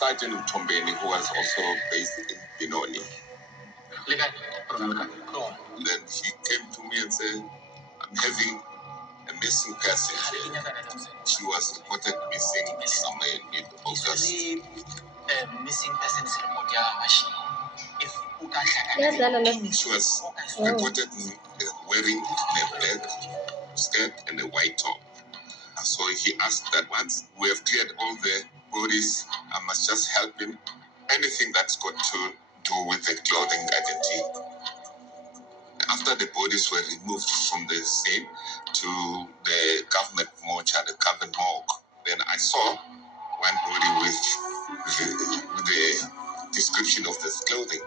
Sergeant Tombeni, who was also based in Benoni. Then he came to me and said, I'm having a missing person here. She was reported missing somewhere in mid-August. Missing person's report, she was reported wearing a black skirt and a white top. So he asked that once we have cleared all the bodies, I must just help him. Anything that's got to do with the clothing identity. After the bodies were removed from the scene to the government mortuary, the government morgue, then I saw one body with the description of the clothing.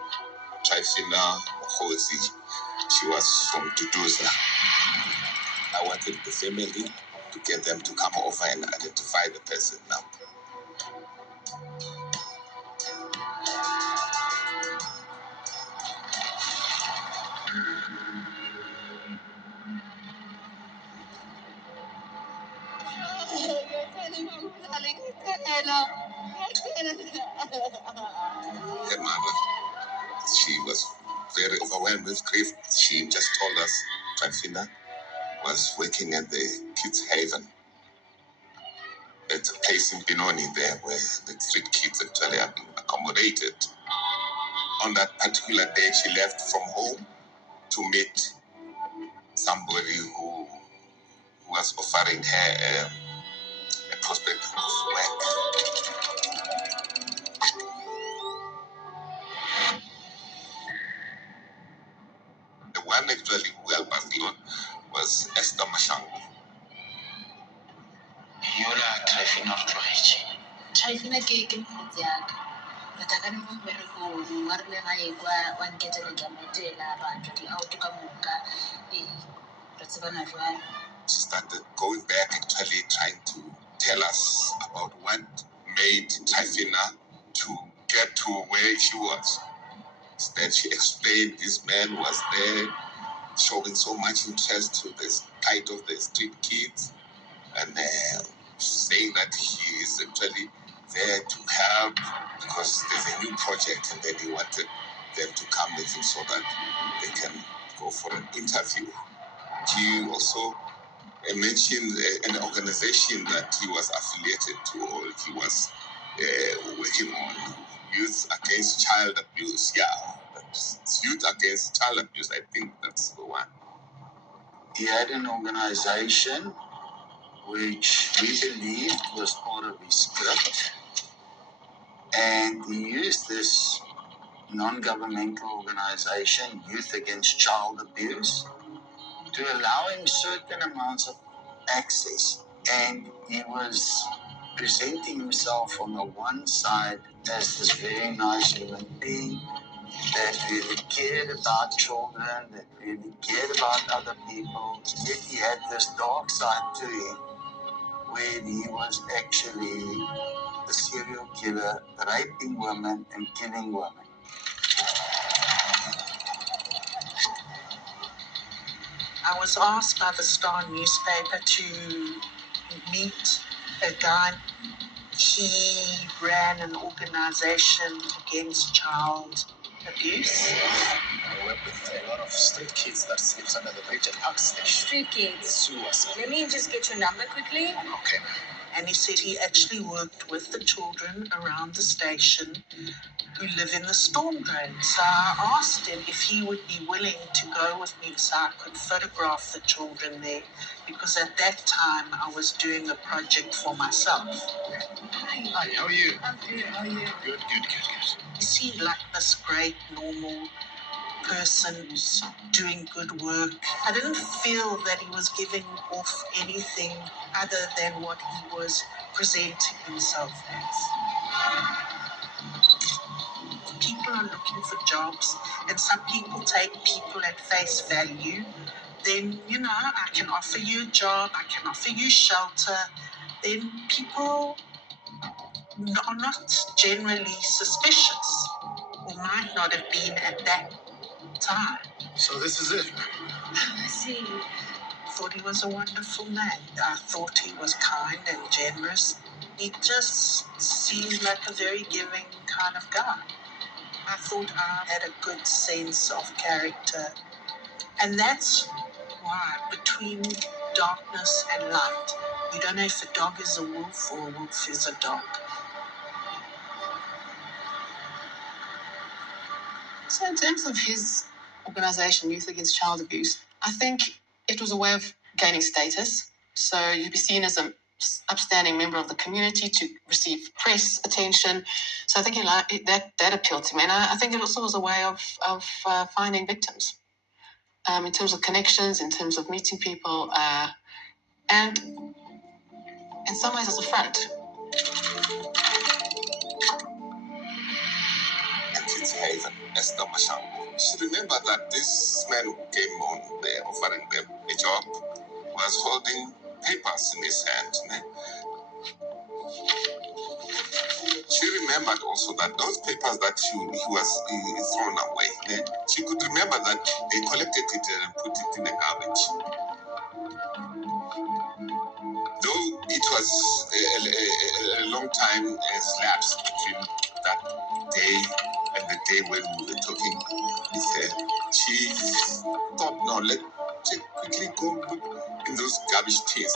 Trifina Hosi. She was from Tutuza. I wanted the family to get them to come over and identify the person now. Her mother, she was very overwhelmed with grief. She just told us Trifina was working at the Kids Haven. At a place in Benoni there where the street kids actually have been accommodated. On that particular day, she left from home to meet somebody who was offering her a prospect of work. The one actually who helped us a lot was Esther Mashango. Yola Trifina of Troichi. Trifina cake in Hodiak. But I can't remember who Marlena one getting a gamatela around the Autocamuka. She started going back actually trying to tell us about what made Trifina to get to where she was. Then she explained this man was there showing so much interest to the plight of the street kids and saying that he is actually there to help because there's a new project and then he wanted them to come with him so that they can go for an interview. He also mentioned an organization that he was affiliated to or he was working on, Youth Against Child Abuse. Yeah, that's Youth Against Child Abuse. I think that's the one. He had an organization which we believed was part of his script, and he used this non-governmental organization, Youth Against Child Abuse, to allow him certain amounts of access. And he was presenting himself on the one side as this very nice human being that really cared about children, that really cared about other people. Yet he had this dark side to him where he was actually a serial killer, raping women and killing women. I was asked by the Star newspaper to meet a guy. He ran an organization against child abuse. I work with a lot of street kids that sleeps under the bridge at Park Station. Street kids? Let me just get your number quickly. Okay, ma'am. And he said he actually worked with the children around the station who live in the storm drain. So I asked him if he would be willing to go with me so I could photograph the children there, because at that time I was doing a project for myself. Hi, how are you? I'm good, how are you? Good. You see, like this great, normal person who's doing good work. I didn't feel that he was giving off anything other than what he was presenting himself as. People are looking for jobs, and some people take people at face value. Then, I can offer you a job, I can offer you shelter. Then people are not generally suspicious, or might not have been at that time. So this is it. I see. I thought he was a wonderful man. I thought he was kind and generous. He just seemed like a very giving kind of guy. I thought I had a good sense of character. And that's why between darkness and light, you don't know if a dog is a wolf or a wolf is a dog. So in terms of his organization, Youth Against Child Abuse, I think it was a way of gaining status. So you'd be seen as an upstanding member of the community to receive press attention. So I think that appealed to me. And I think it also was a way of finding victims in terms of connections, in terms of meeting people, and in some ways as a front. And it's Haven, Esther Masham. She remembered that this man who came on there offering them a job was holding papers in his hand. She remembered also that those papers that he thrown away, she could remember that they collected it and put it in the garbage. Though it was a long time elapsed between that day and the day when we were talking with her, she thought, no, let's quickly go look in those garbage tins.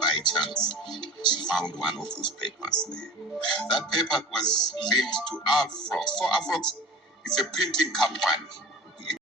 By chance, she found one of those papers there. That paper was linked to Alfrox. So Alfrox is a printing company.